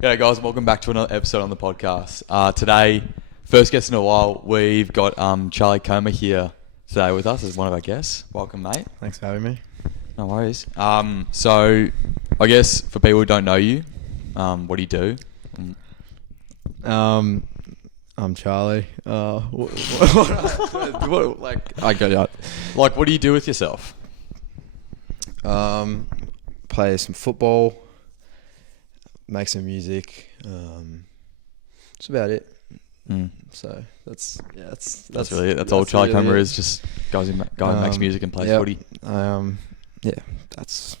G'day guys, welcome back to another episode on the podcast. Today, first guest in a while, we've got Charlie Comer here today with us as one of our guests. Welcome, mate. Thanks for having me. No worries. So, I guess for people who don't know you, what do you do? I'm Charlie. What What do you do with yourself? Play some football, make some music. That's about it. So that's really it. That's all Charlie really Comer it. is. Just goes and makes music and plays Yep. footy. That's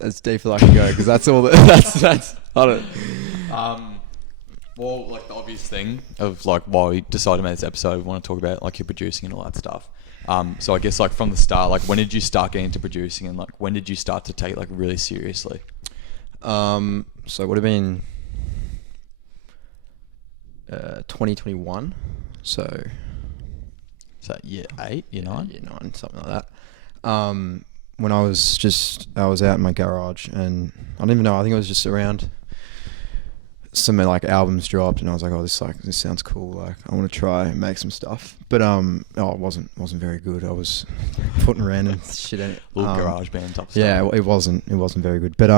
as deep as I can go because that's all. That's I don't. Well, like the obvious thing of like why we decided to make this episode, we want to talk about like your producing and all that stuff. So I guess like from the start, like when did you start getting into producing and like when did you start to take it like really seriously? So it would have been 2021. So year 8, year 9? Year 9, something like that. When I was out in my garage and I don't even know, I think it was just around some like albums dropped and I was like, oh, this sounds cool, like I want to try and make some stuff. But it wasn't very good. I was putting random shit in it. Little garage band type stuff. Yeah, it wasn't very good. But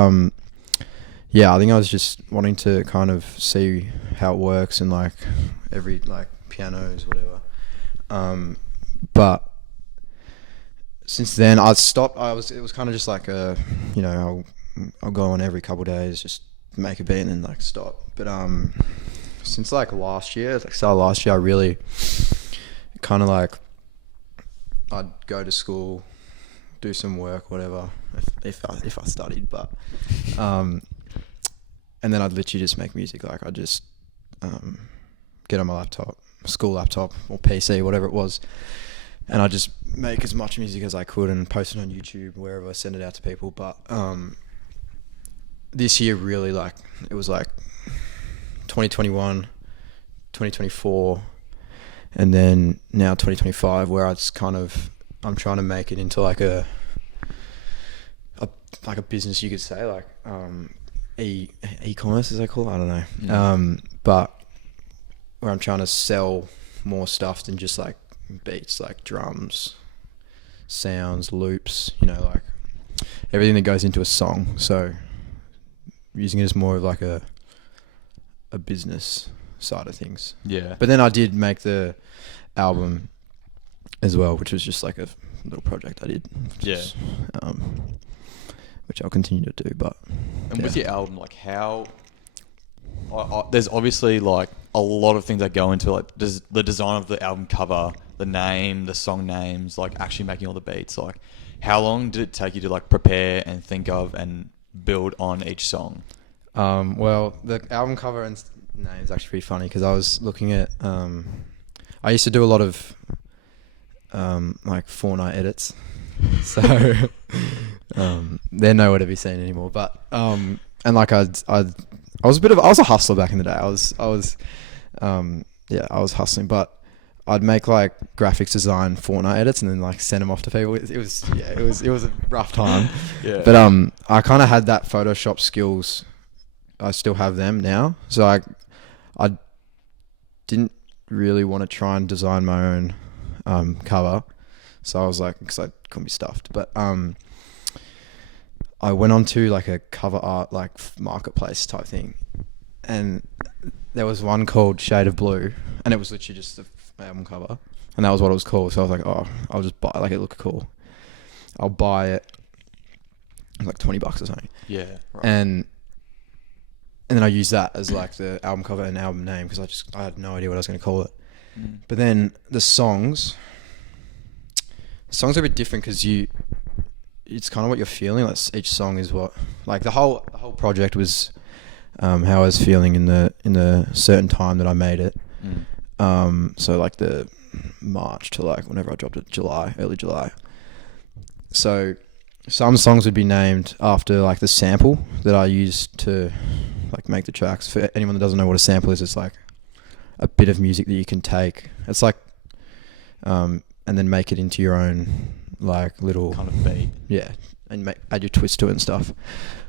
yeah, I think I was just wanting to kind of see how it works and like every like pianos, whatever. But since then I stopped. It was kind of just like I'll go on every couple of days, just make a beat and then like stop. But since like last year, start of last year, I really kind of like I'd go to school, do some work, whatever, if I studied, but and then I'd literally just make music. Like I'd just get on my laptop, school laptop or PC, whatever it was, and I'd just make as much music as I could and post it on YouTube, wherever, send it out to people. But this year really, like, it was like 2021, 2024, and then now 2025, where I'm trying to make it into like a business, you could say, like e-commerce, as they call it, I don't know. But where I'm trying to sell more stuff than just like beats, like drums, sounds, loops, like everything that goes into a song. So using it as more of like a business side of things. Yeah. But then I did make the album as well, which was just like a little project I did. Which I'll continue to do. But with your album, like how there's obviously like a lot of things that go into like the design of the album cover, the name, the song names, like actually making all the beats. Like how long did it take you to like prepare and think of and build on each song? Well, the album cover and name is actually pretty funny because I was looking at I used to do a lot of like Fortnite edits, so they're nowhere to be seen anymore. But and like I was a hustler back in the day. I was hustling, but I'd make like graphics design Fortnite edits and then like send them off to people. It was a rough time. Yeah. But I kind of had that Photoshop skills. I still have them now. So I didn't really want to try and design my own cover. So I was like, because I couldn't be stuffed. But I went on to like a cover art like marketplace type thing, and there was one called Shade of Blue, and it was literally just the album cover, and that was what it was called. So I was like, oh, I'll just buy it. Like, it looked cool. I'll buy it. It was like $20 or something. Yeah. Right. And then I used that as like the album cover and album name because I had no idea what I was going to call it. But then the songs are a bit different because it's kind of what you're feeling. Like each song is what, like the whole project was how I was feeling in the certain time that I made it. So like the March to like whenever I dropped it, early July. So some songs would be named after like the sample that I used to like make the tracks. For anyone that doesn't know what a sample is, it's like a bit of music that you can take. It's like and then make it into your own like little kind of beat. Yeah, and add your twist to it and stuff.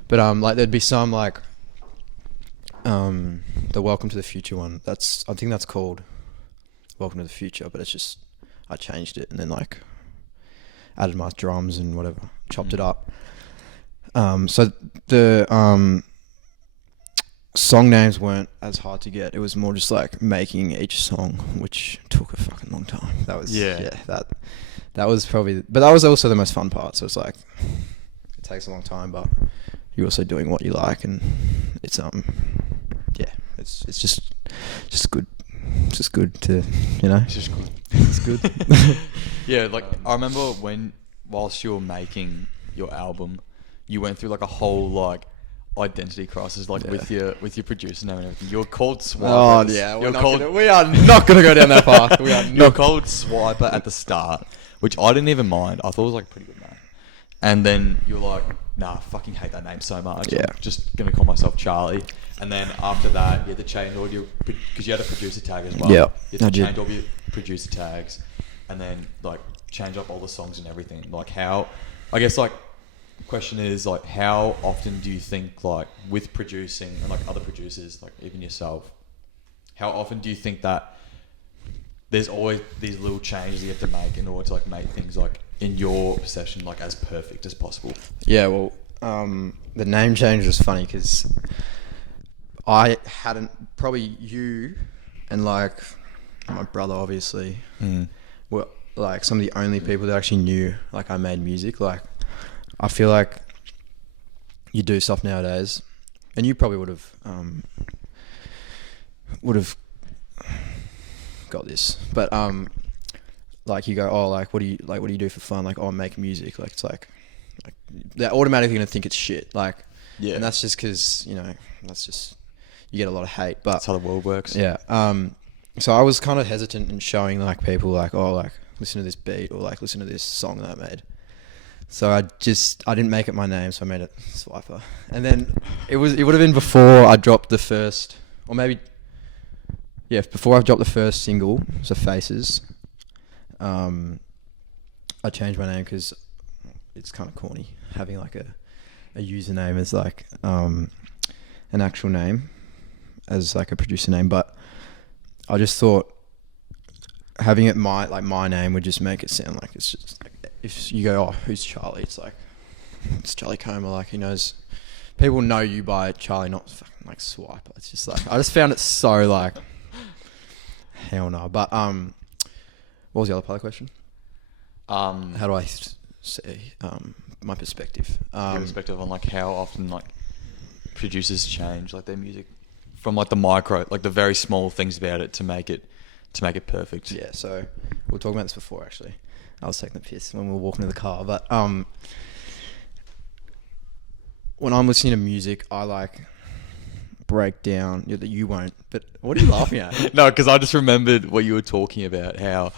But like there'd be some like the Welcome to the Future one. I think that's called Welcome to the Future, but it's just I changed it and then like added my drums and whatever, chopped it up. So the song names weren't as hard to get. It was more just like making each song, which took a fucking long time. That was that was probably, but that was also the most fun part. So it's like it takes a long time, but you're also doing what you like, and it's it's just good. It's just good to, you know. It's just good. It's good. Yeah, like I remember whilst you were making your album, you went through like a whole like identity crisis, like with your producer name and everything. You were called Swiper. Oh yeah, we are not gonna go down that path. We are You're called Swiper at the start, which I didn't even mind. I thought it was like a pretty good name. And then you're like, nah, I fucking hate that name so much. Yeah. I'm just gonna call myself Charlie. And then after that, you had to change all your, because you had a producer tag as well. Yeah, You had to change all your producer tags, and then like change up all the songs and everything. Like how, I guess like, the question is like, how often do you think like with producing and like other producers, like even yourself, how often do you think that there's always these little changes you have to make in order to like make things like in your perception like as perfect as possible? Yeah, well, the name change was funny because I hadn't, probably you and like my brother obviously were like some of the only people that actually knew like I made music. Like I feel like you do stuff nowadays, and you probably would have got this, but like you go, oh, like what do you do for fun? Like, oh, I make music. Like it's like they're automatically gonna think it's shit. Like, Yeah. and that's just because, you know, that's just, you get a lot of hate. But That's how the world works. yeah. So I was kind of hesitant in showing like people like, oh, like listen to this beat or like listen to this song that I made. So I didn't make it my name, so I made it Swiper. And then it would have been before I dropped the first, or maybe, yeah, before I dropped the first single, so Faces. I changed my name because it's kind of corny having like a username as like an actual name, as like a producer name. But I just thought having it my name would just make it sound like it's just like, if you go, oh, who's Charlie? It's like, it's Charlie Comer. Like, he knows, people know you by Charlie, not fucking like Swiper. It's just like, I just found it so like, hell no. But what was the other part of the question? How do I say my perspective? Your perspective on like how often like producers change like their music from like the micro, like the very small things about it to make it perfect. Yeah, so we were talking about this before actually. I was taking the piss when we were walking to the car, but when I'm listening to music, I like break down. You won't, but what are you laughing at? No, because I just remembered what you were talking about. How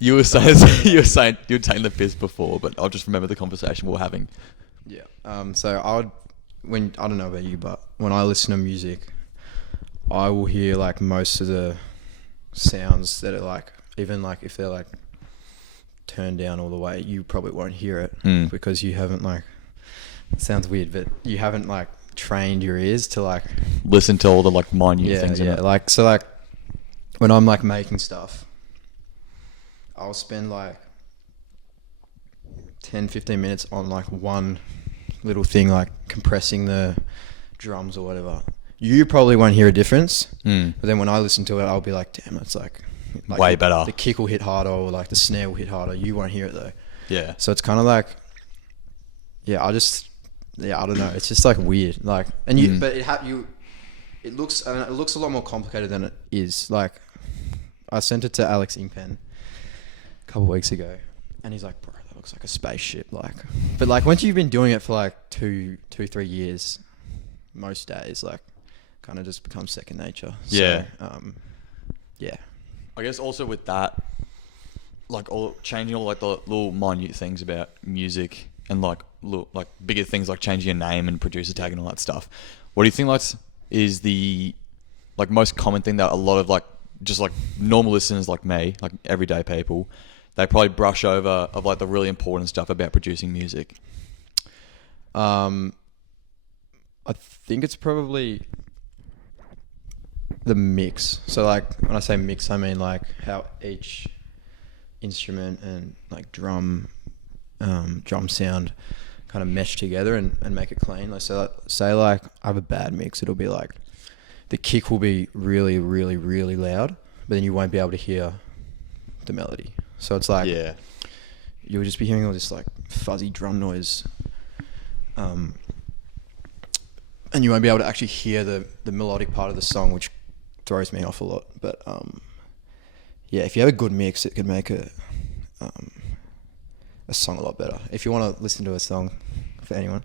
you were saying you were taking the piss before, but I'll just remember the conversation we were having. Yeah. So I don't know about you, but when I listen to music, I will hear like most of the sounds that are like, even like if they're like turned down all the way, you probably won't hear it because you haven't like, it sounds weird, but you haven't like trained your ears to like listen to all the like minute things in it. Like, so like when I'm like making stuff, I'll spend like 10-15 minutes on like one little thing, like compressing the drums or whatever. You probably won't hear a difference, but then when I listen to it, I'll be like, damn, it's like way better. The kick will hit harder, or like the snare will hit harder. You won't hear it though. Yeah. So it's kind of like, I don't know. It's just like weird, like, and you, but it looks a lot more complicated than it is. Like, I sent it to Alex Ingpen a couple of weeks ago, and he's like, bro, that looks like a spaceship. Like, but like once you've been doing it for like 2-3 years, most days, like, kind of just becomes second nature. Yeah. So, yeah. I guess also with that, like changing all like the little minute things about music and like little, like bigger things like changing your name and producer tag and all that stuff. What do you think like is the like most common thing that a lot of like just like normal listeners like me, like everyday people, they probably brush over of like the really important stuff about producing music? I think it's probably the mix. So like when I say mix, I mean like how each instrument and like drum sound kind of mesh together and make it clean. Like, so say like I have a bad mix, it'll be like the kick will be really, really, really loud, but then you won't be able to hear the melody. So it's like Yeah. you'll just be hearing all this like fuzzy drum noise, and you won't be able to actually hear the melodic part of the song, which throws me off a lot. But yeah, if you have a good mix, it could make a song a lot better. If you want to listen to a song, for anyone,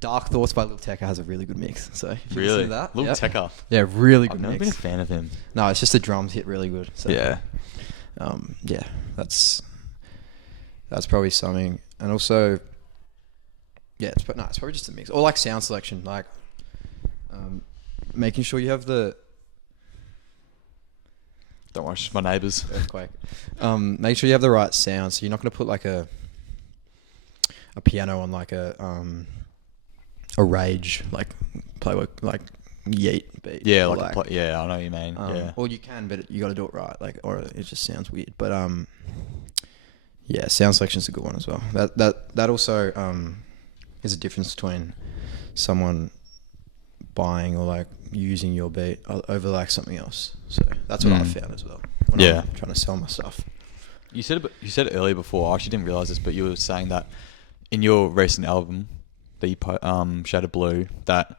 Dark Thoughts by Lil Tecca has a really good mix. So if you listen Really? to that, Lil yep. Tecca. Yeah, really good I've never mix. been a fan of him. No, it's just the drums hit really good. So, Yeah. yeah, that's probably something. And also, yeah, it's probably just a mix. Or like sound selection, like making sure you have the Don't worry, it's just my neighbours. earthquake. Make sure you have the right sound. So you're not going to put like a piano on like a rage like play work like yeet beat. Yeah, or like, yeah, I know what you mean. Yeah. Or you can, but you got to do it right. Like, or it just sounds weird. But yeah, sound selection's a good one as well. That also is a difference between someone buying or like using your beat over like something else. So that's what I found as well when Yeah. I'm trying to sell my stuff. You said it earlier before. I actually didn't realize this, but you were saying that in your recent album that you Shattered Blue, that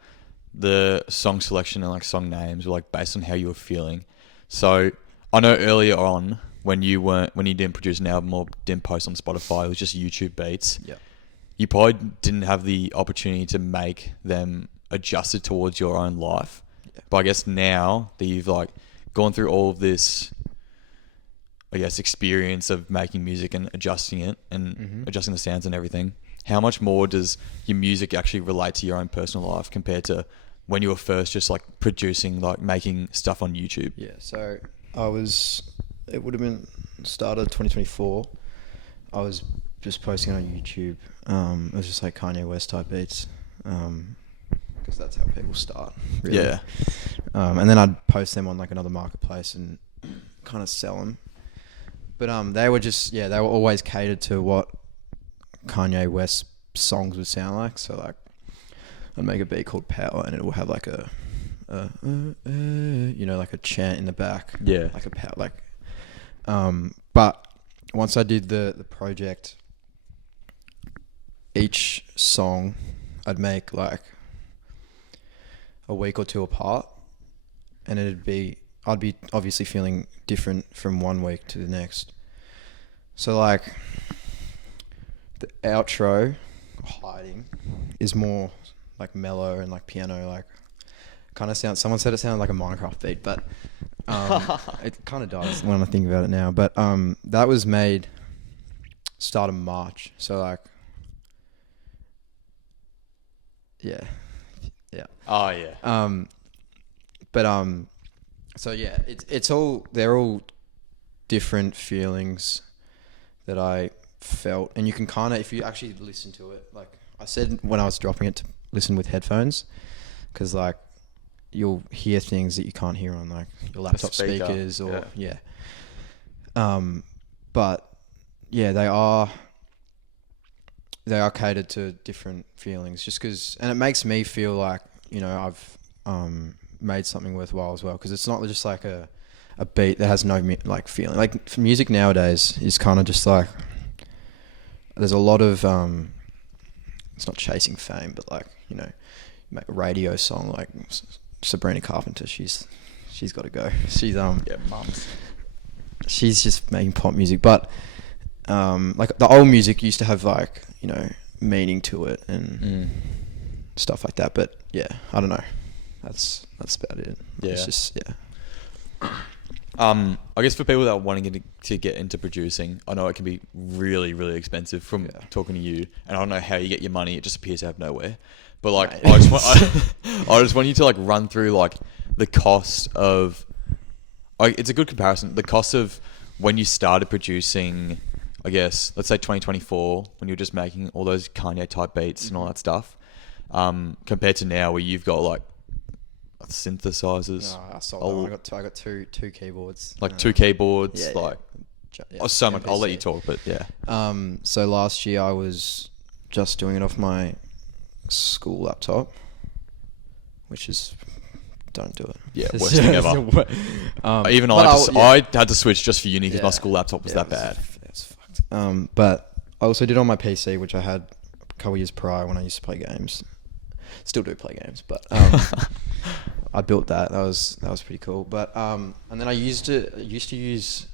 the song selection and like song names were like based on how you were feeling. So I know earlier on when you didn't produce an album or didn't post on Spotify, it was just YouTube beats. Yeah. You probably didn't have the opportunity to make them adjusted towards your own life. Yeah. But I guess now that you've like gone through all of this, I guess, experience of making music and adjusting it and adjusting the sounds and everything, how much more does your music actually relate to your own personal life compared to when you were first just like producing, like making stuff on YouTube? Yeah. So it would have been started 2024. I was just posting on YouTube. It was just like Kanye West type beats. Because that's how people start, really. Yeah. And then I'd post them on like another marketplace and kind of sell them. But they were always catered to what Kanye West songs would sound like. So like, I'd make a beat called Power, and it will have like a like a chant in the back. Yeah. Like a power, like. But once I did the project, each song I'd make like a week or two apart, and I'd be obviously feeling different from one week to the next. So like the outro, Hiding, is more like mellow and like piano, like kind of sounds. Someone said it sounded like a Minecraft beat, but it kind of does when I think about it now. But that was made start of March, so like yeah. Oh yeah. So yeah, they're all different feelings that I felt, and you can kind of, if you actually listen to it, like I said when I was dropping it, to listen with headphones, because like you'll hear things that you can't hear on like your laptop speaker. speakers or yeah. But yeah, they are catered to different feelings, just because, and it makes me feel like, you know, I've made something worthwhile as well, because it's not just like a beat that has no like feeling. Like music nowadays is kind of just like, there's a lot of it's not chasing fame, but like, you know, you make a radio song like Sabrina Carpenter, she's got to go. She's mums. She's just making pop music, but like the old music used to have like, you know, meaning to it and stuff like that. But yeah, I don't know. That's about it. Yeah. It's just I guess for people that are wanting to get into producing, I know it can be really, really expensive from talking to you, and I don't know how you get your money. It just appears out of nowhere. But like, I just want you to like run through like the cost of. It's a good comparison. The cost of when you started producing, I guess, let's say 2024, when you were just making all those Kanye type beats and all that stuff, compared to now, where you've got like synthesizers, No, I sold that one. I got two keyboards. like 2 keyboards, yeah, yeah. like Yeah, oh, so much. I'll let you MPC. talk, but yeah. So last year I was just doing it off my school laptop, which is don't do it. Yeah, worst thing ever. Even but I had to switch just for uni because my Yeah. school laptop was that bad. It's fucked. But I also did on my PC, which I had a couple years prior when I used to play games. Still do play games, but I built that. That was pretty cool. But and then I used to use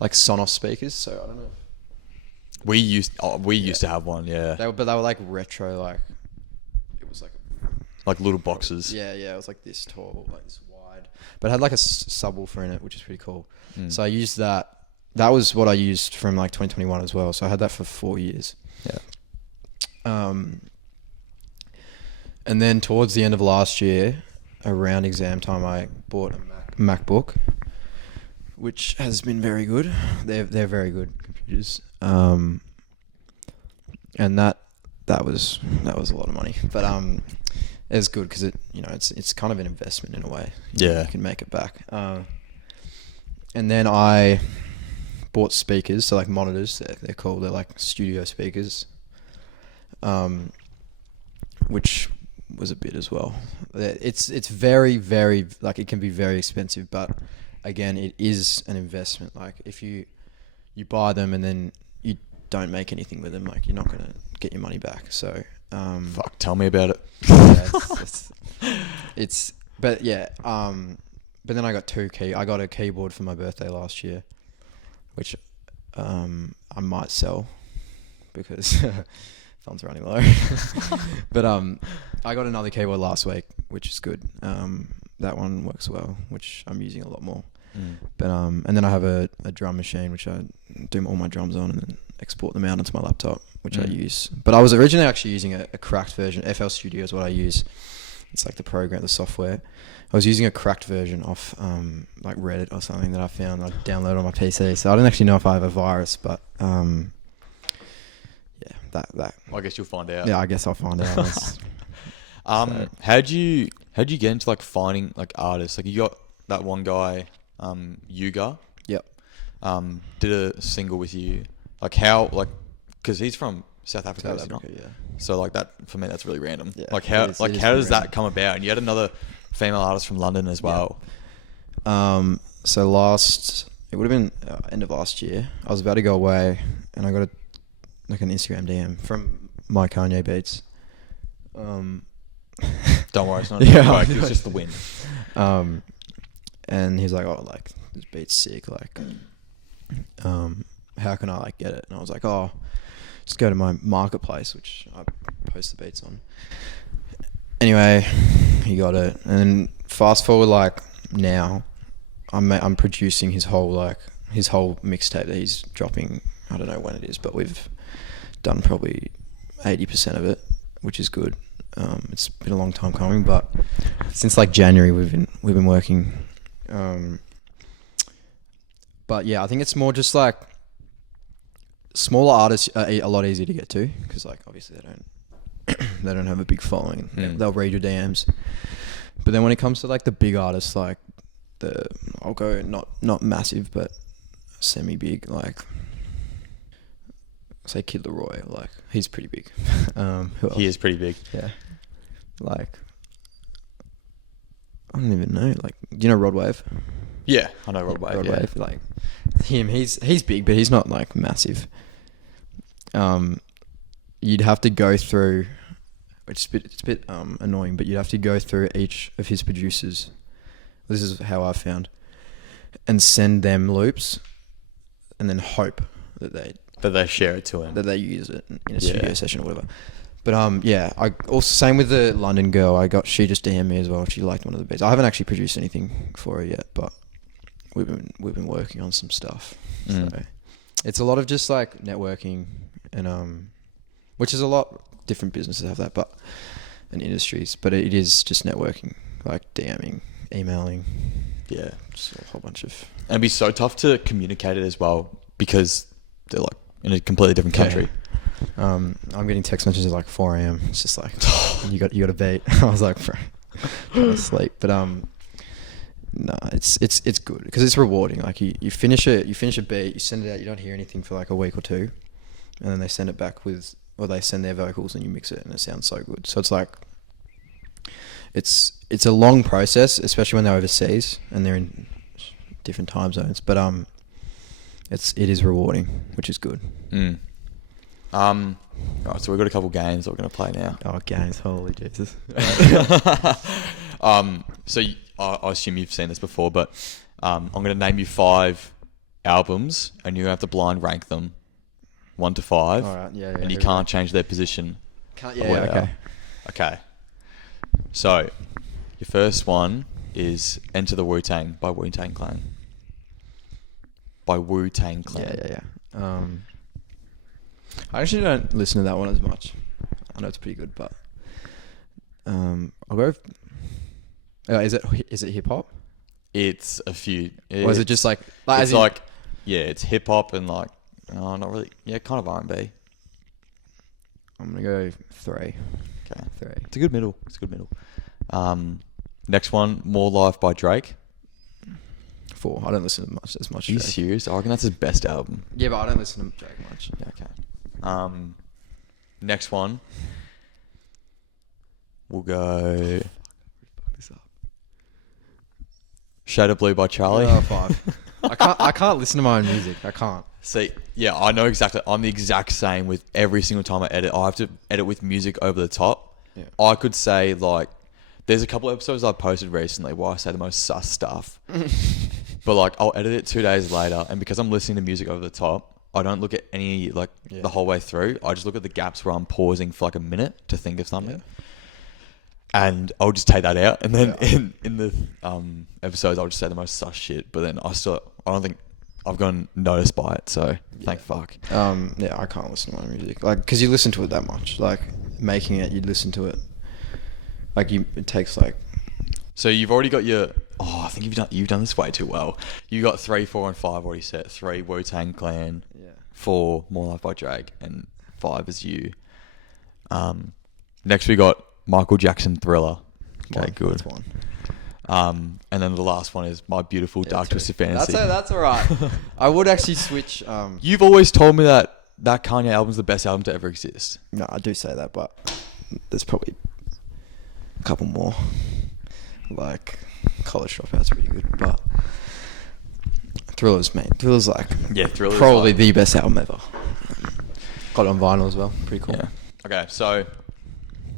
like Sonos speakers. So I don't know. We used to have one, yeah, They were like retro, like it was like little boxes. yeah, it was like this tall, like this wide, but it had like a subwoofer in it, which is pretty cool. So I used that. That was what I used from like 2021 as well. So I had that for 4 years. Yeah. And then towards the end of last year, around exam time, I bought a MacBook, which has been very good. They're very good computers. And that was a lot of money, but it's good because it's kind of an investment in a way. Yeah. You can make it back. And then I bought speakers, so like monitors. They're called. They're like studio speakers. Which was a bit as well. It's very, very, like, it can be very expensive, but again, it is an investment. Like if you buy them and then you don't make anything with them, like you're not gonna get your money back. So Fuck, tell me about it. Yeah, but yeah. But then I got a keyboard for my birthday last year, which I might sell because funds running low. But I got another keyboard last week, which is good. That one works well, which I'm using a lot more. But and then I have a drum machine which I do all my drums on and then export them out onto my laptop, which I use. But I was originally actually using a cracked version. FL Studio is what I use. It's like the program, the software. I was using a cracked version off like Reddit or something that I found. I downloaded on my PC, so I don't actually know if I have a virus, but yeah, that. I guess you'll find out. Yeah, I guess I'll find out. So. How'd you get into like finding like artists? Like you got that one guy, Yuga. Yep. Did a single with you. Like how, like, because he's from South Africa, South is he not? Africa, yeah. So like that for me, that's really random. Yeah, like how, it is how pretty does that random. come about? And you had another female artist from London as well. So it would have been end of last year. I was about to go away, and I got an Instagram DM from my Kanye Beats. Don't worry, it's not. Yeah. Like, it was just the wind. And he's like, "Oh, like this beat's sick. Like, how can I like get it?" And I was like, "Oh, just go to my marketplace, which I post the beats on." Anyway, he got it, and fast forward like now, I'm producing his whole mixtape that he's dropping. I don't know when it is, but we've done probably 80% of it, which is good. It's been a long time coming, but since like January we've been working. But yeah, I think it's more just like smaller artists are a lot easier to get to because like obviously they don't have a big following. They'll read your DMs. But then when it comes to like the big artists, like I'll go not massive but semi big, like say Kid Leroy, like he's pretty big. Who else? He is pretty big. Yeah. Like I don't even know. Like, do you know Rod Wave? Yeah, I know Rod Wave. Rod Yeah. Wave, like him, he's big, but he's not like massive. You'd have to go through, which is it's a bit annoying, but you'd have to go through each of his producers. This is how I found, and send them loops, and then hope that they share it to him. they use it in a studio session or whatever. But yeah, I also same with the London girl. She just DM'd me as well. She liked one of the beats. I haven't actually produced anything for her yet, but we've been working on some stuff. So it's a lot of just like networking and which is a lot different businesses have that, but and industries. But it is just networking, like DMing, emailing. Yeah, just a whole bunch of. And it'd be so tough to communicate it as well because they're like in a completely different country. I'm getting text messages at like 4 a.m. It's just like you got a beat. I was like, bro. trying to sleep. But no, it's good because it's rewarding. Like you finish a beat, you send it out, you don't hear anything for like a week or two, and then they send it back or they send their vocals and you mix it and it sounds so good. So it's like it's a long process, especially when they're overseas and they're in different time zones. But it is rewarding, which is good. Alright, so we've got a couple games that we're going to play now. Oh, games! Holy Jesus! I assume you've seen this before, but I'm going to name you 5 albums, and you have to blind rank them, 1 to 5. All right, yeah. And you can't change their position. Okay. Okay. So, your first one is "Enter the Wu-Tang" by Wu-Tang Clan. By Wu-Tang Clan. Yeah. I actually don't listen to that one as much. I know it's pretty good, but I'll go. Is it hip hop? It's a few. Or is it just like it's like it's hip hop and like not really. Yeah, kind of R&B. I'm gonna go 3. Okay, 3. It's a good middle. Next one, "More Life" by Drake. 4. I don't listen to as much. Are you Drake. serious? I reckon that's his best album. Yeah, but I don't listen to Drake much. Yeah, okay. Next one. We'll go Fuck this up. "Shade of Blue" by Charlie. Oh, 5. I can't listen to my own music. I can't. See, yeah, I know exactly. I'm the exact same with every single time I edit. I have to edit with music over the top. Yeah. I could say like, there's a couple episodes I posted recently where I say the most sus stuff, but like I'll edit it 2 days later, and because I'm listening to music over the top, I don't look at any the whole way through. I just look at the gaps where I'm pausing for like a minute to think of something. Yeah. And I'll just take that out, and then in the episodes I'll just say the most sus shit. But then I don't think I've gotten noticed by it. So thank fuck. Yeah, I can't listen to my music because you listen to it that much. Like making it, you listen to it. Like it takes like. So you've already got your. Oh, I think you've done this way too well. You got 3, 4, and 5 already set. 3 Wu-Tang Clan. Yeah. 4 "More Life" by Drake, and 5 is you. Next we got Michael Jackson, "Thriller." Okay, good. That's 1. And then the last one is "My Beautiful Dark 2. Twisted Fantasy." That's all right. I would actually switch. You've always told me that Kanye album's the best album to ever exist. No, I do say that, but there's probably a couple more. Like College Dropout's pretty good, but Thriller's like Thriller's probably the best album ever. Got it on vinyl as well. Pretty cool. Yeah. Okay, so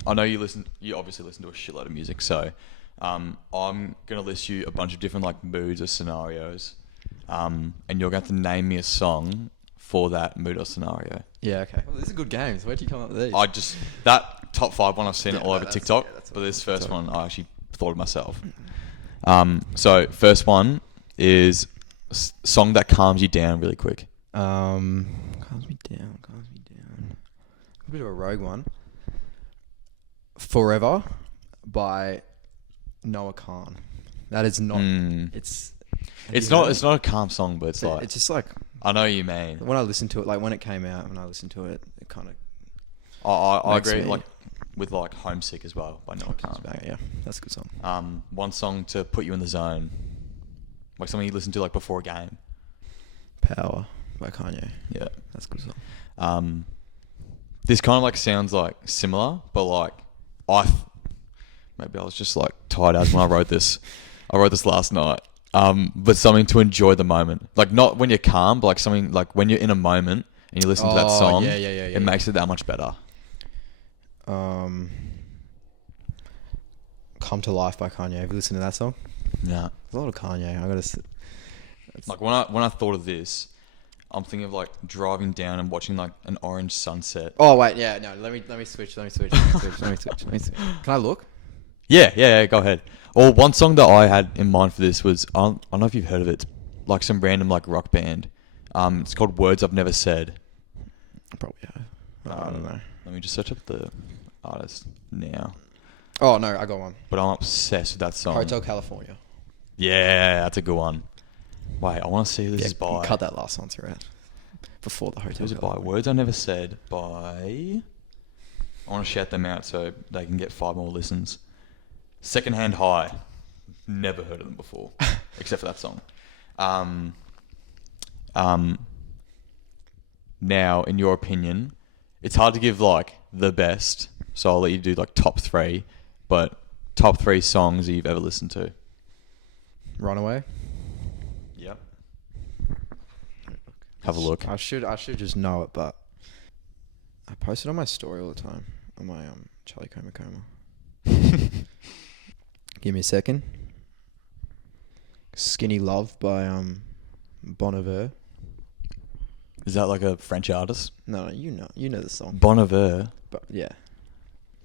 I know you obviously listen to a shitload of music, so I'm gonna list you a bunch of different like moods or scenarios, and you're going to have to name me a song for that mood or scenario. Yeah. Okay. Well, these are good games. Where do you come up with these? That top 5 one I've seen it all over TikTok, but this first one I actually thought of myself. So first one is song that calms you down really quick. Calms me down. A bit of a rogue one. "Forever" by Noah Khan. That is not. It's not a calm song, but it's like it's just like I know what you mean. when I listened to it, like when it came out, when I listened to it, it kind of. I makes agree. me- Like with like "Homesick" as well by Noah Khan. Yeah, that's a good song. One song to put you in the zone, like something you listen to like before a game. "Power" by Kanye. Yeah, That's a good song. this kind of like sounds like similar, but like maybe I was just like tired as when I wrote this. I wrote this last night. But something to enjoy the moment, like not when you're calm, but like something like when you're in a moment and you listen to that song. It makes it that much better. "Come to Life" by Kanye. Have you listened to that song? Yeah. There's a lot of Kanye. I gotta. Like when I thought of this, I'm thinking of like driving down and watching like an orange sunset. Oh wait, yeah, no. Let me switch. Let me switch. Can I look? Yeah, go ahead. Or one song that I had in mind for this was, I don't know if you've heard of it. It's like some random like rock band. It's called "Words I've Never Said." Probably have. I don't know. Let me just search up the artist now. Oh no, I got one. But I'm obsessed with that song. "Hotel California." Yeah, that's a good one. Wait, I want to see who this is You by. cut that last answer out before the "Hotel Who's it by? California." "Words I Never Said" by... I want to shout them out so they can get 5 more listens. Secondhand High. Never heard of them before, except for that song. Now, in your opinion, it's hard to give like the best, so I'll let you do like top 3, but top 3 songs that you've ever listened to. Runaway. Yep. Have a look. I should just know it, but I post it on my story all the time on my Charlie Coma. Give me a second. Skinny Love by Bon Iver. Is that like a French artist? No, you know the song. Bon Iver. But yeah,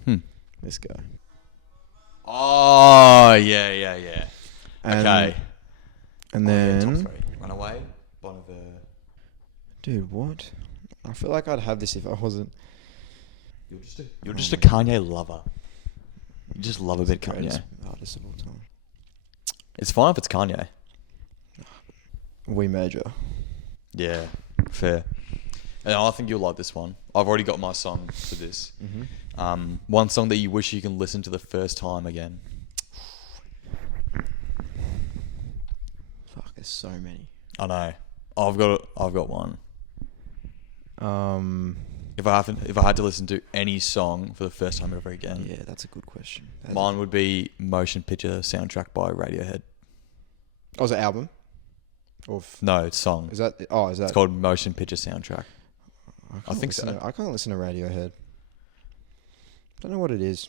Hmm. this guy. Oh, yeah. And, Okay. And Yeah, then, top 3. Runaway, Bon Iver. dude, what? I feel like I'd have this if I wasn't. You're just a Kanye lover. You just love a bit of Greatest Kanye. artist of all time. It's fine if it's Kanye. We Major. Yeah, fair. And I think you'll like this one. I've already got my song for this. Mm-hmm. One song that you wish you can listen to the first time again. Fuck, there's so many. I know. I've got one. If I had to listen to any song for the first time ever again, Yeah, that's a good question. mine would be Motion Picture Soundtrack by Radiohead. Oh, is it album? Or No, it's song. is that? Oh, is that? It's called Motion Picture Soundtrack. I think so. I can't listen to Radiohead. Don't know what it is.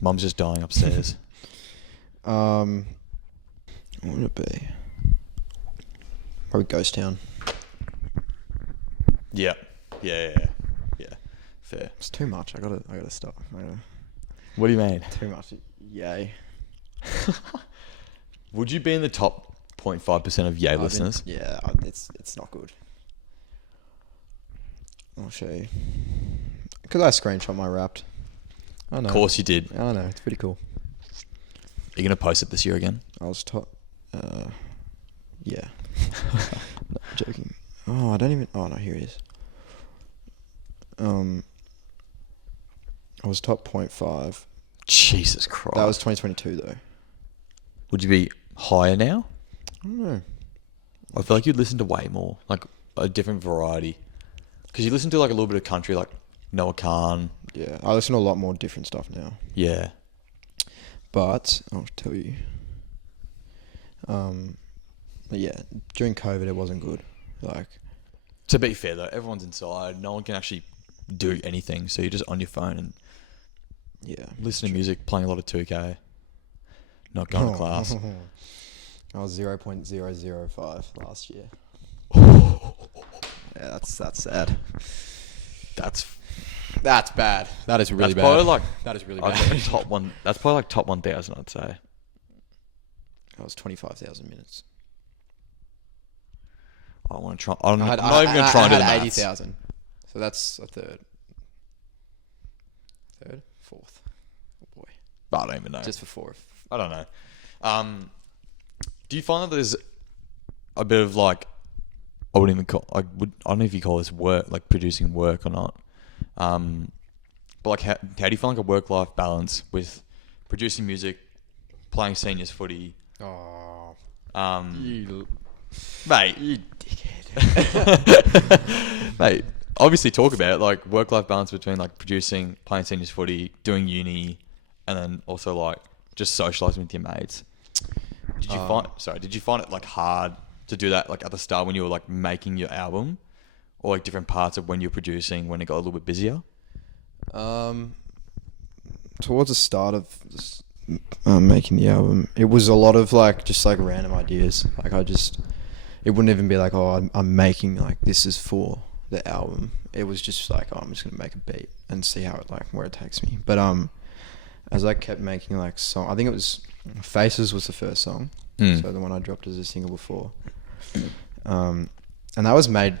Mum's just dying upstairs. What would it be? Probably Ghost Town. Yeah. Fair. It's too much. I gotta stop. What do you mean? Too much. Yay. Would you be in the top 0.5% of Yay listeners? It's not good. I'll show you. Because I screenshot my Wrapped. I know. Of course you did. I know. It's pretty cool. Are you going to post it this year again? I was top. Yeah. No, I'm joking. Oh, I don't even. Oh no, here it is. I was top 0.5. Jesus Christ. That was 2022 though. Would you be higher now? I don't know. I feel like you'd listen to way more. Like a different variety. Because you listen to like a little bit of country, like Noah Khan. Yeah, I listen to a lot more different stuff now. Yeah. But I'll tell you. But yeah, during COVID it wasn't good. Like, To be fair though, everyone's inside. No one can actually do anything. So you're just on your phone and yeah, listening to music, playing a lot of 2K. Not going to class. I was 0.005 last year. Yeah, that's sad. That's bad. That is really That's bad. probably like That is really I'd bad. say top one. That's probably like top 1,000. I'd say. That was 25,000 minutes. I want to try. I'm I not had, even going to try and do the I had maths. 80,000. So that's a third. Fourth. Oh boy. But I don't even know. Just for four. I don't know. Do you find that there's a bit of like I wouldn't even call I don't know if you call this work, like producing work or not. But like how do you find like a work-life balance with producing music, playing seniors footy? Oh. Mate, You dickhead. mate, obviously talk about it, like work-life balance between like producing, playing seniors footy, doing uni, and then also like just socializing with your mates. Did you find it like hard to do that like at the start when you were like making your album, or like different parts of when you're producing when it got a little bit busier? Towards the start of this, making the album, it was a lot of like just like random ideas. Like it wouldn't even be like, oh, I'm making like this is for the album. It was just like, oh, I'm just gonna make a beat and see how it like where it takes me. But as I kept making like song, I think it was Faces was the first song. So the one I dropped as a single before. And that was made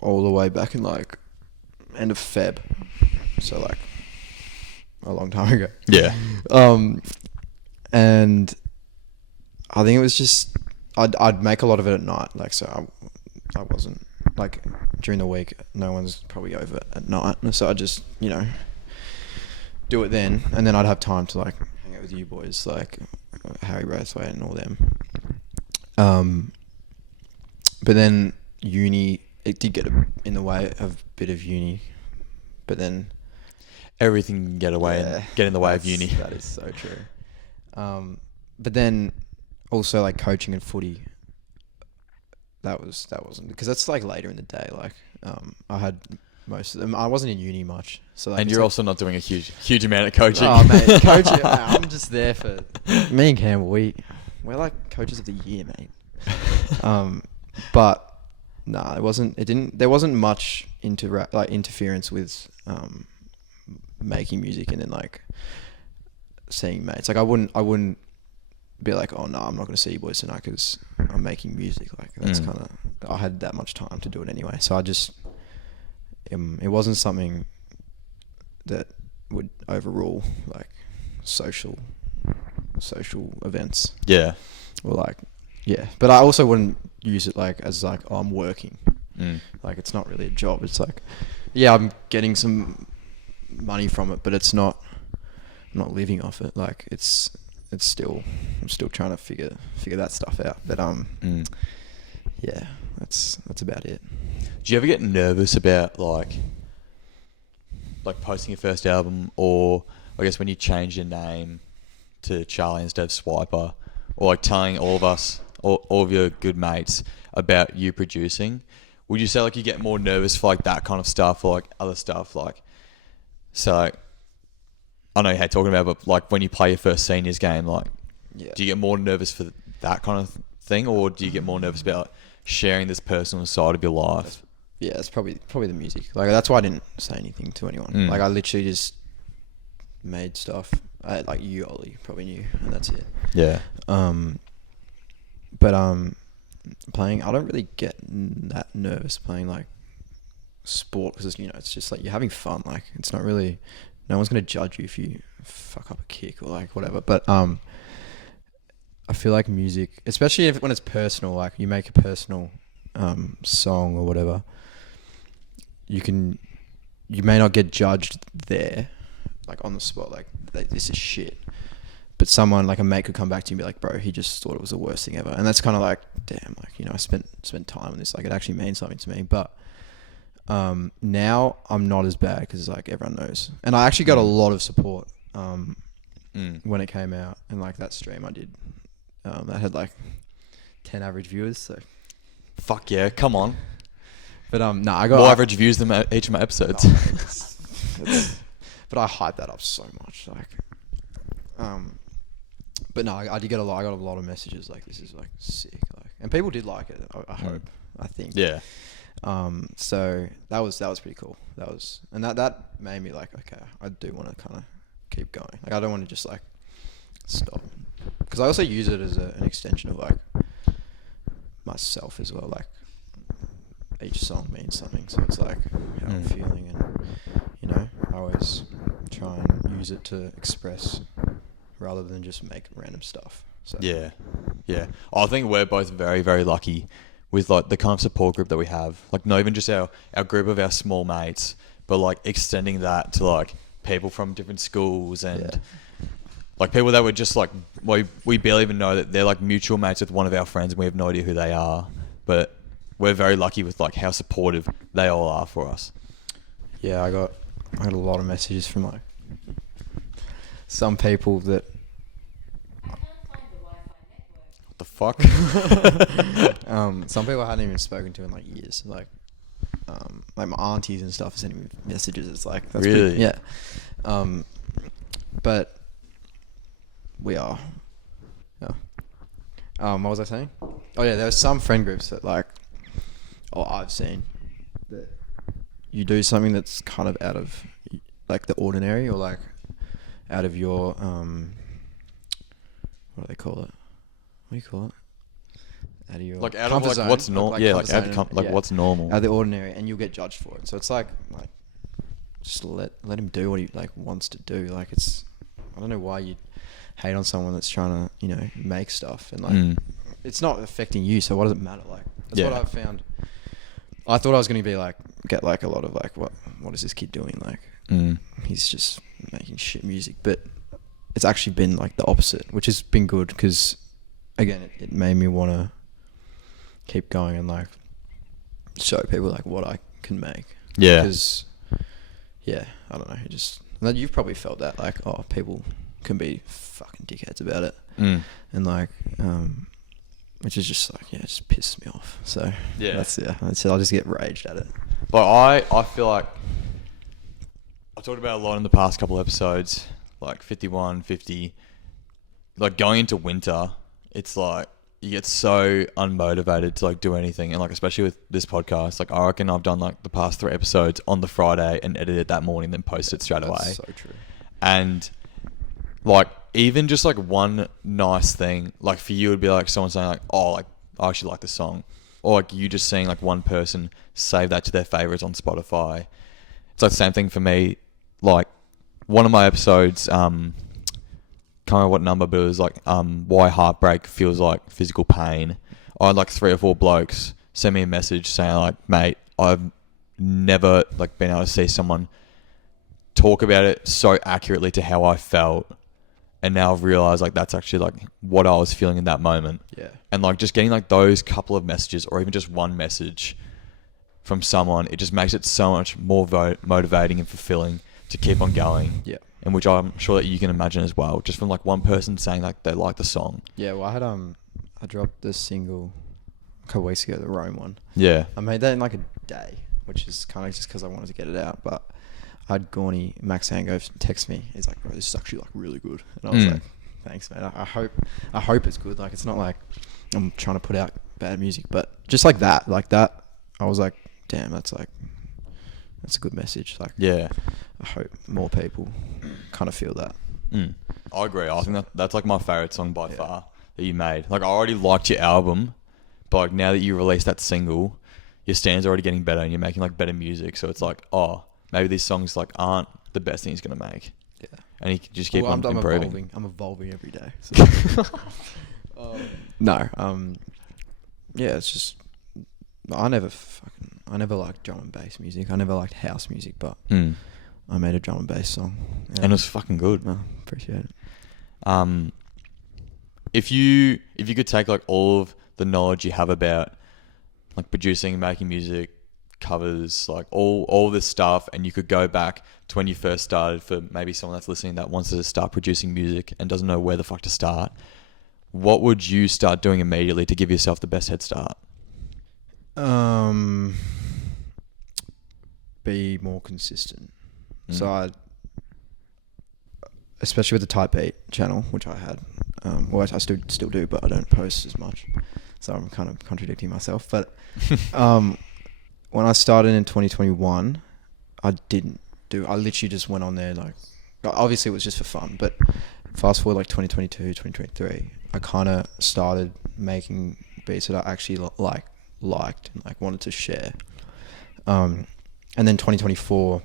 all the way back in like end of Feb. So like a long time ago. Yeah. And I think it was just I'd make a lot of it at night. Like, so I wasn't like during the week. No one's probably over at night. So I just do it then, and then I'd have time to like hang out with you boys, like Harry Braithwaite and all them. But then uni, it did get in the way of a bit of uni, but then Everything can get away and get in the way of uni. That is so true. But then also like coaching and footy. That wasn't because that's like later in the day. Like I had most of them. I wasn't in uni much, so like, And you're like, also not doing a huge amount of coaching. oh mate, coaching. I'm just there for me and Campbell. We're like coaches of the year, mate. But nah, it wasn't. It didn't. There wasn't much interference with making music and then like seeing mates. Like I wouldn't be like, oh no, I'm not going to see you boys tonight because I'm making music. Like that's kind of, I had that much time to do it anyway. So I just, it wasn't something that would overrule like social events. Yeah. Or like, yeah. But I also wouldn't use it like as like, oh, I'm working. Like it's not really a job. It's like, yeah, I'm getting some money from it, but it's not, I'm not living off it. Like I'm still trying to figure that stuff out. But yeah, that's about it. Do you ever get nervous about like posting your first album, or I guess when you change your name to Charlie instead of Swiper, or like telling all of us, all of your good mates about you producing? Would you say like you get more nervous for like that kind of stuff, or like other stuff like, so like, I know you hate talking about it, but like when you play your first seniors game, like, Yeah. do you get more nervous for that kind of thing, or do you get more nervous about sharing this personal side of your life? Yeah, it's probably the music. Like that's why I didn't say anything to anyone. Like I literally just made stuff. Like you, Ollie, probably knew, and that's it. Yeah. But playing, I don't really get that nervous playing like sport because it's just like you're having fun. Like it's not really, no one's gonna judge you if you fuck up a kick or like whatever. But I feel like music, especially when it's personal, like you make a personal song or whatever, you may not get judged there, like on the spot, like this is shit. But someone like a mate could come back to you and be like, bro, he just thought it was the worst thing ever. And that's kind of like, damn, like, I spent time on this. Like it actually means something to me. But now I'm not as bad because like everyone knows. And I actually got a lot of support when it came out. And like that stream I did, that had like 10 average viewers. So Fuck yeah, come on. But no, I got more average views than each of my episodes. But I hyped that up so much, like, but no, I did get a lot. I got a lot of messages like, "This is like sick," like, and people did like it. I hope. I think. Yeah. So that was pretty cool. That made me like, okay, I do want to kind of keep going. Like, I don't want to just like stop, because I also use it as an extension of like myself as well. Like each song means something, so it's like how I'm feeling, and I always try and use it to express rather than just make random stuff. So Yeah. I think we're both very, very lucky with like the kind of support group that we have. Like not even just our group of our small mates, but like extending that to like people from different schools and like people that were just like, we barely even know that they're like mutual mates with one of our friends and we have no idea who they are. But we're very lucky with like how supportive they all are for us. Yeah, I got a lot of messages from like some people that. What the fuck? Some people I hadn't even spoken to in like years, like my aunties and stuff sending me messages. It's like, that's really? pretty, yeah. But we are. Yeah. What was I saying? Oh yeah, there are some friend groups that like, I've seen that you do something that's kind of out of like the ordinary, or like out of your what do they call it? What do you call it? Out of your Like out of comfort like zone. what's normal? Like Yeah, comfort like out of zone, like yeah. what's normal. Out of the ordinary, and you'll get judged for it. So it's like just let him do what he like wants to do. Like it's, I don't know why you hate on someone that's trying to make stuff, and like it's not affecting you. So what does it matter? Like that's what I've found. I thought I was going to be like get like a lot of like what is this kid doing? Like he's just making shit music, but it's actually been like the opposite, which has been good because, again, it made me want to keep going and like show people like what I can make. Yeah. Because, yeah, I don't know. You've probably felt that, like, oh, people can be fucking dickheads about it, Mm. and like, which is just like, yeah, it just pisses me off. So Yeah. that's it. I'll just get raged at it. But I feel like I've talked about it a lot in the past couple episodes, like 51, 50. Like going into winter, it's like you get so unmotivated to like do anything, and like especially with this podcast, like I reckon I've done like the past 3 episodes on the Friday and edited it that morning, then posted it straight away. That's so true. And like even just like one nice thing, like for you would be like someone saying like, oh, like I actually like this song, or like you just seeing like one person save that to their favorites on Spotify. It's like the same thing for me. Like one of my episodes, can't remember what number, but it was like why heartbreak feels like physical pain. I had like 3 or 4 blokes send me a message saying like, mate, I've never like been able to see someone talk about it so accurately to how I felt, and now I've realized like that's actually like what I was feeling in that moment. Yeah. And like just getting like those couple of messages, or even just one message from someone, it just makes it so much more motivating and fulfilling to keep on going. Yeah. And which I'm sure that you can imagine as well, just from like one person saying like they like the song. Yeah, well, I dropped this single a couple weeks ago, the Rome one. Yeah. I made that in like a day, which is kind of just because I wanted to get it out. But I had Max Hango text me. He's like, bro, this is actually like really good. And I was like, thanks, man. I hope it's good. Like, it's not like I'm trying to put out bad music, but just like that, I was like, damn, that's a good message. Like, Yeah. I hope more people kind of feel that. I agree. I think that's like my favorite song by far that you made. Like I already liked your album, but like now that you released that single, your stand's already getting better and you're making like better music. So it's like, oh, maybe these songs like aren't the best thing he's gonna make. Yeah. And he can just keep on improving. I'm evolving every day. So. Yeah, it's just I never liked drum and bass music. I never liked house music, but I made a drum and bass song. And it was fucking good. No, appreciate it. If you could take like all of the knowledge you have about like producing, making music, covers, like all this stuff, and you could go back to when you first started, for maybe someone that's listening that wants to start producing music and doesn't know where the fuck to start, what would you start doing immediately to give yourself the best head start? Be more consistent. So I, especially with the Type Beat channel, which I had, well, I still do, but I don't post as much, so I'm kind of contradicting myself. But when I started in 2021, I literally just went on there, like, obviously it was just for fun, but fast forward like 2022, 2023, I kind of started making beats that I actually liked and like wanted to share. And then 2024,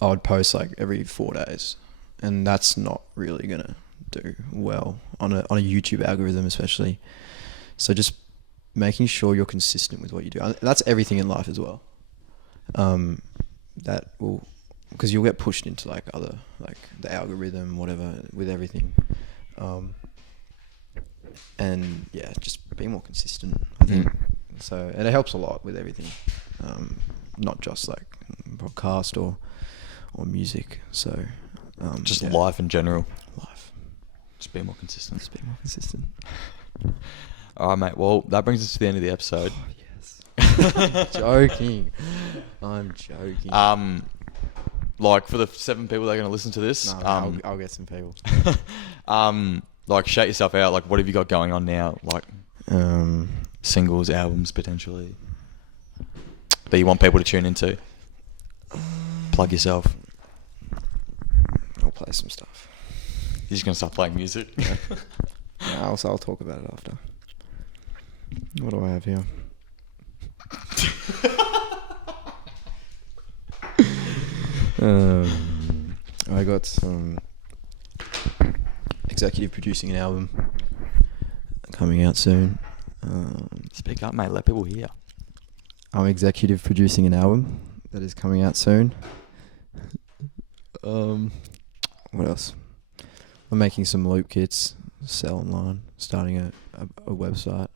I would post like every 4 days, and that's not really gonna do well on a YouTube algorithm, especially. So just making sure you're consistent with what you do. And that's everything in life as well. That will, because you'll get pushed into like other, like the algorithm, whatever, with everything. And yeah, just be more consistent, I think. So, and it helps a lot with everything. Not just like podcast or music. So, just life in general. Life. Just be more consistent. Just be more consistent. All right, mate. Well, that brings us to the end of the episode. Oh, yes. Joking. I'm joking. Like for the 7 people that are going to listen to this, I'll get some people. Like shout yourself out. Like, what have you got going on now? Like, singles, albums, potentially, that you want people to tune into. Plug yourself. I'll play some stuff. You're just going to start playing music? Yeah. I'll talk about it after. What do I have here? I got some executive producing an album coming out soon. Speak up, mate. Let people hear. I'm executive producing an album that is coming out soon. what else? I'm making some loop kits, sell online, starting a website,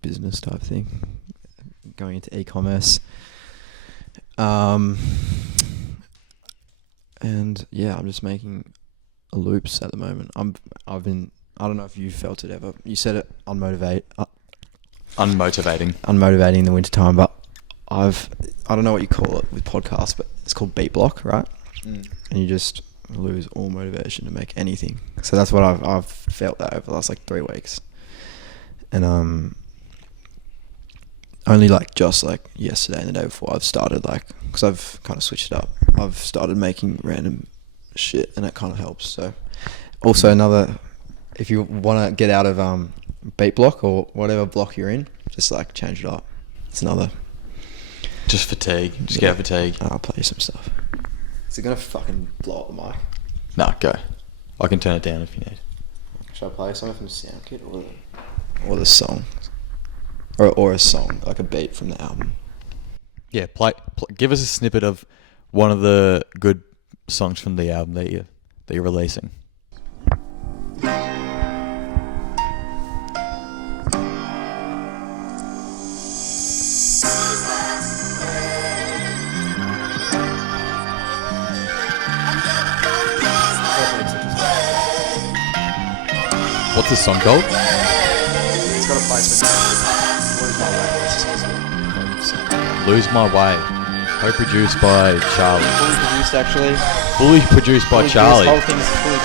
business type thing, going into e-commerce. And yeah, I'm just making loops at the moment. I don't know if you felt it ever. You said it unmotivating in the wintertime, but I don't know what you call it with podcasts, but it's called beat block, right? And you just lose all motivation to make anything. So that's what I've felt that over the last 3 weeks. And only just yesterday and the day before I've started because I've kind of switched it up. I've started making random shit, and it kind of helps. So also another, if you want to get out of beat block or whatever block you're in, just change it up. It's another. Just fatigue. Just get out of fatigue. I'll play you some stuff. Is it gonna fucking blow up the mic? Nah, go. I can turn it down if you need. Should I play something from the sound kit or the song? Or a song, like a beat from the album. Yeah, give us a snippet of one of the good songs from the album that you're releasing. What's the song called? It's got a placement. Lose My Way. Co-produced by Charlie. Fully produced, actually. Fully produced by Charlie. This whole thing is fully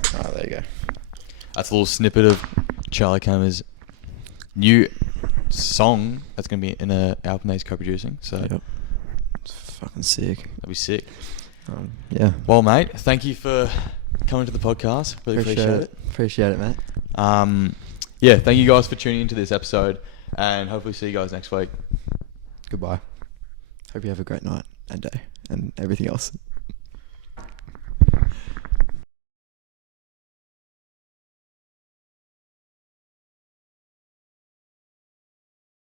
produced. Oh, there you go. That's a little snippet of Charlie Cameron's new song that's going to be in an album that he's co-producing. So Yep. It's fucking sick. that'd be sick. Yeah. Well, mate, thank you for coming to the podcast. Really appreciate it. Appreciate it, mate. Yeah, thank you guys for tuning into this episode, and hopefully see you guys next week. Goodbye. Hope you have a great night and day and everything else.